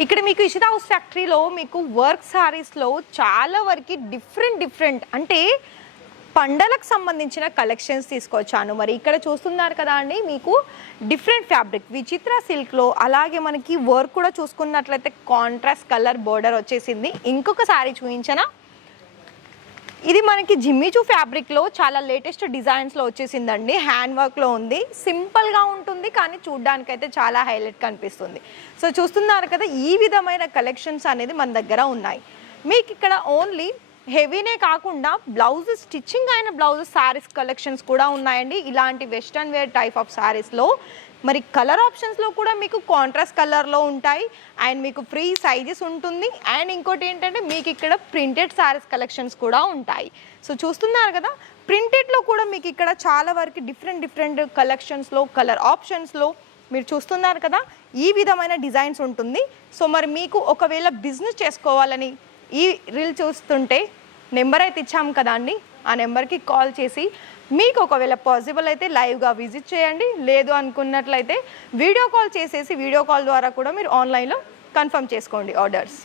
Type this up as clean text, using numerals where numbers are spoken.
ఇక్కడ మీకు ఇషితా హౌస్ ఫ్యాక్టరీలో మీకు వర్క్ సారీస్లో చాలా వరకు డిఫరెంట్ అంటే పండలకు సంబంధించిన కలెక్షన్స్ తీసుకొచ్చాను. మరి ఇక్కడ చూస్తున్నారు కదా అండి, మీకు డిఫరెంట్ ఫ్యాబ్రిక్ విచిత్ర సిల్క్లో, అలాగే మనకి వర్క్ కూడా చూసుకున్నట్లయితే కాంట్రాస్ట్ కలర్ బోర్డర్ వచ్చేసింది. ఇంకొక సారీ చూపించనా, ఇది మనకి జిమ్మిచూ ఫ్యాబ్రిక్లో చాలా లేటెస్ట్ డిజైన్స్లో వచ్చేసిందండి. హ్యాండ్ వర్క్లో ఉంది, సింపుల్గా ఉంటుంది కానీ చూడ్డానికైతే చాలా హైలైట్ కనిపిస్తుంది. సో చూస్తున్నారు కదా, ఈ విధమైన కలెక్షన్స్ అనేది మన దగ్గర ఉన్నాయి. మీకు ఇక్కడ ఓన్లీ హెవీనే కాకుండా బ్లౌజ్ స్టిచ్చింగ్ అయిన బ్లౌజ్ శారీస్ కలెక్షన్స్ కూడా ఉన్నాయండి. ఇలాంటి వెస్ట్రన్ వేర్ టైప్ ఆఫ్ శారీస్లో మరి కలర్ ఆప్షన్స్లో కూడా మీకు కాంట్రాస్ట్ కలర్లో ఉంటాయి అండ్ మీకు ఫ్రీ సైజెస్ ఉంటుంది. అండ్ ఇంకోటి ఏంటంటే మీకు ఇక్కడ ప్రింటెడ్ శారీస్ కలెక్షన్స్ కూడా ఉంటాయి. సో చూస్తున్నారు కదా, ప్రింటెడ్లో కూడా మీకు ఇక్కడ చాలా వరకు డిఫరెంట్ కలెక్షన్స్లో కలర్ ఆప్షన్స్లో మీరు చూస్తున్నారు కదా, ఈ విధమైన డిజైన్స్ ఉంటుంది. సో మరి మీకు ఒకవేళ బిజినెస్ చేసుకోవాలని ఈ రీల్ చూస్తుంటే నెంబర్ అయితే ఇచ్చాము కదా అండి, ఆ నెంబర్కి కాల్ చేసి మీకు ఒకవేళ పాసిబుల్ అయితే లైవ్గా విజిట్ చేయండి. లేదు అనుకున్నట్లయితే వీడియో కాల్ చేసేసి వీడియో కాల్ ద్వారా కూడా మీరు ఆన్లైన్లో కన్ఫర్మ్ చేసుకోండి ఆర్డర్స్.